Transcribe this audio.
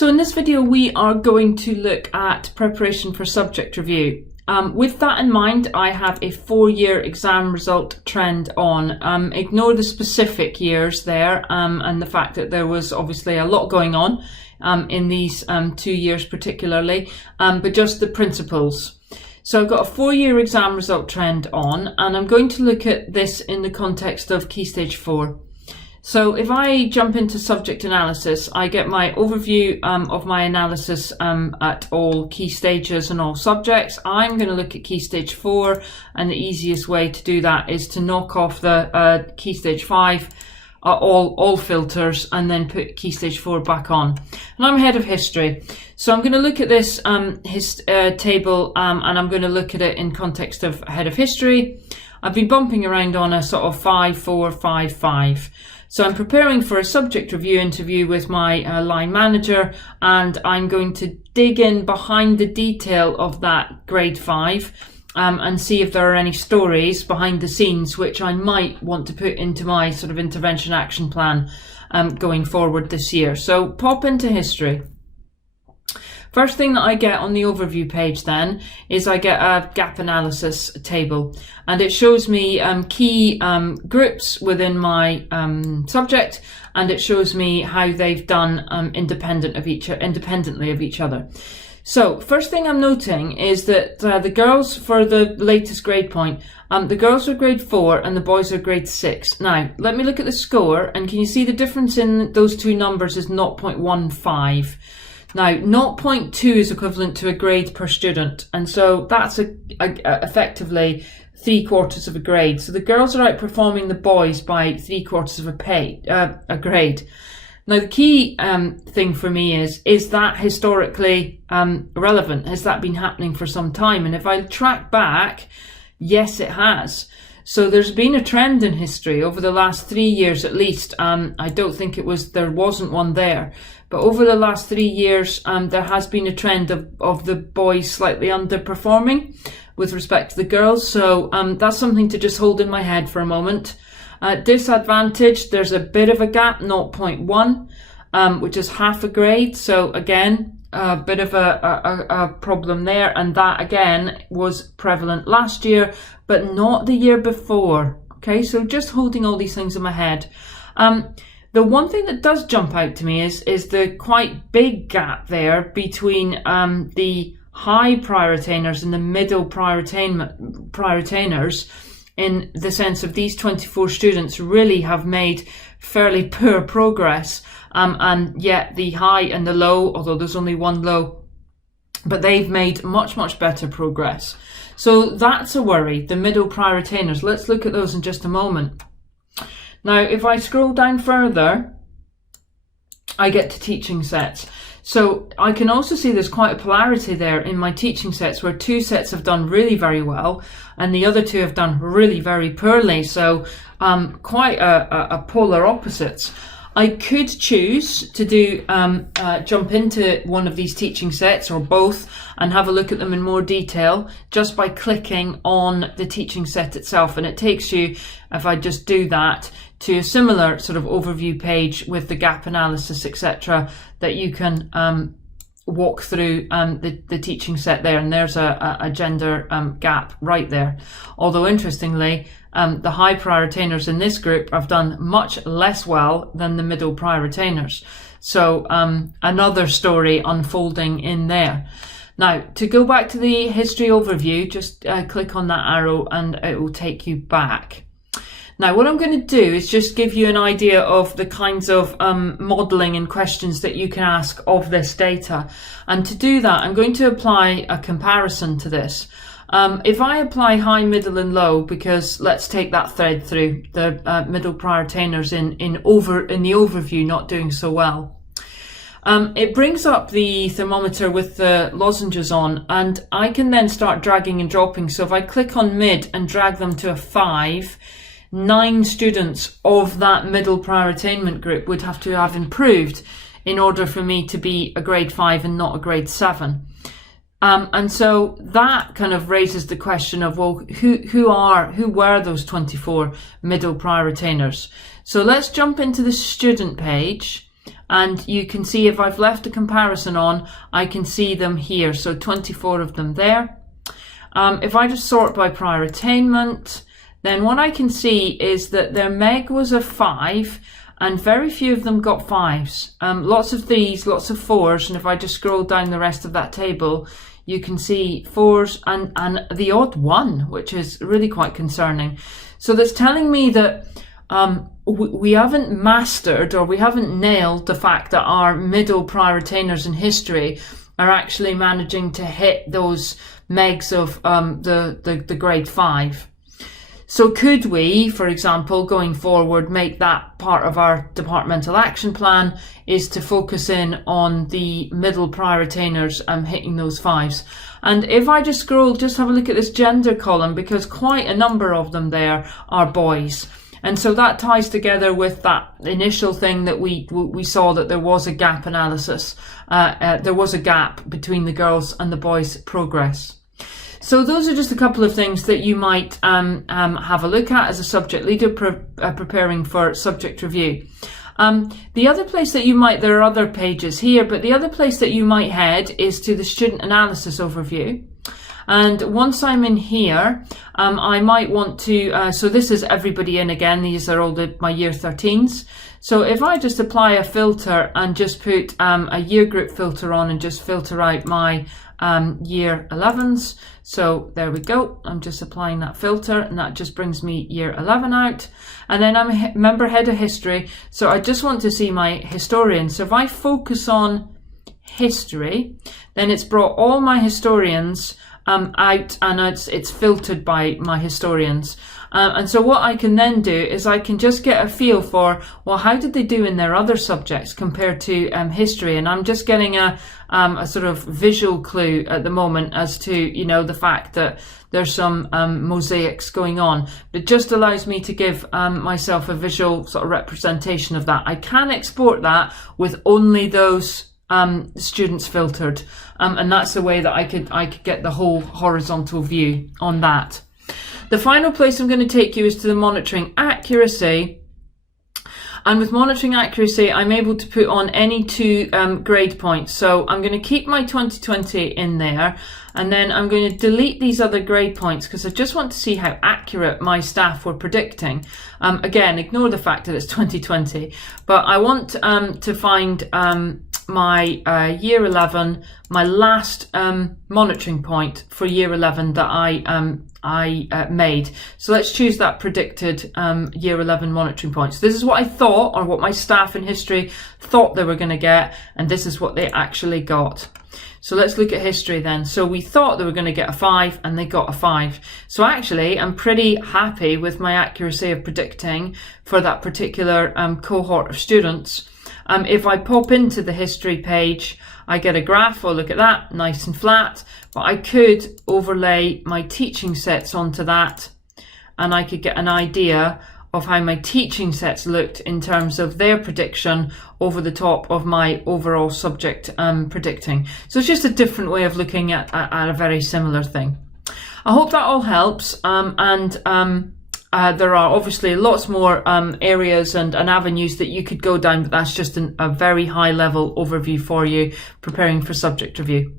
So in this video we are going to look at preparation for subject review. With that in mind, I have a 4-year exam result trend on. Ignore the specific years there and the fact that there was obviously a lot going on in these 2 years particularly, but just the principles. So I've got a 4-year exam result trend on, and I'm going to look at this in the context of Key Stage 4. So if I jump into subject analysis, I get my overview of my analysis at all key stages and all subjects. I'm going to look at Key Stage 4, and the easiest way to do that is to knock off the Key Stage 5, all filters, and then put Key Stage 4 back on. And I'm head of history. So I'm going to look at this table and I'm going to look at it in context of head of history. I've been bumping around on a sort of 5, 4, 5, 5. So I'm preparing for a subject review interview with my line manager, and I'm going to dig in behind the detail of that grade 5 and see if there are any stories behind the scenes which I might want to put into my sort of intervention action plan going forward this year. So pop into history. First thing that I get on the overview page then is I get a gap analysis table, and it shows me key groups within my subject, and it shows me how they've done independently of each other. So first thing I'm noting is that the girls, for the latest grade point, the girls are grade 4 and the boys are grade 6. Now let me look at the score, and can you see the difference in those two numbers is 0.15. Now, 0.2 is equivalent to a grade per student, and so that's effectively 3/4 of a grade. So the girls are outperforming the boys by 3/4 of a grade. Now, the key thing for me is that historically relevant? Has that been happening for some time? And if I track back, yes, it has. So there's been a trend in history over the last 3 years at least. I don't think there wasn't one there. But over the last 3 years, there has been a trend of the boys slightly underperforming with respect to the girls. So that's something to just hold in my head for a moment. Disadvantage, there's a bit of a gap, 0.1, which is half a grade. So again, a bit of a problem there. And that again was prevalent last year, but not the year before. Okay, so just holding all these things in my head. The one thing that does jump out to me is the quite big gap there between the high prior attainers and the middle prior attainers, in the sense of these 24 students really have made fairly poor progress, and yet the high and the low, although there's only one low, but they've made much, much better progress. So that's a worry, the middle prior attainers. Let's look at those in just a moment. Now, if I scroll down further, I get to teaching sets. So I can also see there's quite a polarity there in my teaching sets, where 2 sets have done really very well and the other 2 have done really very poorly. So quite a polar opposites. I could choose to do jump into one of these teaching sets or both and have a look at them in more detail just by clicking on the teaching set itself, and it takes you, if I just do that, to a similar sort of overview page with the gap analysis, etc., that you can walk through the teaching set there, and there's a gender gap right there. Although interestingly, the high prior attainers in this group have done much less well than the middle prior attainers. So another story unfolding in there. Now, to go back to the history overview, just click on that arrow and it will take you back. Now, what I'm going to do is just give you an idea of the kinds of modelling and questions that you can ask of this data. And to do that, I'm going to apply a comparison to this. If I apply high, middle and low, because let's take that thread through, the middle prior attainers in the overview not doing so well. It brings up the thermometer with the lozenges on, and I can then start dragging and dropping. So if I click on mid and drag them to a 5, 9 students of that middle prior attainment group would have to have improved in order for me to be a grade 5 and not a grade 7. And so that kind of raises the question of, well, who were those 24 middle prior attainers? So let's jump into the student page. and you can see if I've left a comparison on, I can see them here. So 24 of them there. If I just sort by prior attainment, then what I can see is that their MEG was a 5, and very few of them got 5s. Lots of these, lots of 4s, and if I just scroll down the rest of that table, you can see 4s and the odd 1, which is really quite concerning. So that's telling me that we haven't mastered, or we haven't nailed the fact that our middle prior attainers in history are actually managing to hit those MEGs of the grade 5. So could we, for example, going forward, make that part of our departmental action plan, is to focus in on the middle prior attainers hitting those 5s. And if I just scroll, just have a look at this gender column, because quite a number of them there are boys. And so that ties together with that initial thing that we saw, that there was a gap analysis. There was a gap between the girls and the boys' progress. So those are just a couple of things that you might have a look at as a subject leader preparing for subject review. The other place that you might, there are other pages here, but the other place that you might head is to the student analysis overview. And once I'm in here, I might want to, so this is everybody in again, these are all my year 13s. So if I just apply a filter and just put a year group filter on and just filter out my year 11s. So there we go. I'm just applying that filter, and that just brings me year 11 out. And then I'm a member head of history. So I just want to see my historians. So if I focus on history, then it's brought all my historians out, and it's filtered by my historians. And so what I can then do is I can just get a feel for, well, how did they do in their other subjects compared to history? And I'm just getting a sort of visual clue at the moment as to, you know, the fact that there's some mosaics going on. It just allows me to give myself a visual sort of representation of that. I can export that with only those students filtered, and that's the way that I could get the whole horizontal view on that. The final place I'm going to take you is to the monitoring accuracy. And with monitoring accuracy, I'm able to put on any 2 grade points. So I'm going to keep my 2020 in there, and then I'm going to delete these other grade points because I just want to see how accurate my staff were predicting. Again, ignore the fact that it's 2020, but I want to find my year 11, my last monitoring point for year 11 that I made. So let's choose that predicted year 11 monitoring point. So this is what I thought, or what my staff in history thought they were going to get, and this is what they actually got. So let's look at history then. So we thought they were going to get a 5, and they got a 5. So actually, I'm pretty happy with my accuracy of predicting for that particular cohort of students. If I pop into the history page, I get a graph. Oh, look at that, nice and flat. But I could overlay my teaching sets onto that, and I could get an idea of how my teaching sets looked in terms of their prediction over the top of my overall subject predicting. So it's just a different way of looking at a very similar thing. I hope that all helps, there are obviously lots more areas and avenues that you could go down, but that's just a very high level overview for you preparing for subject review.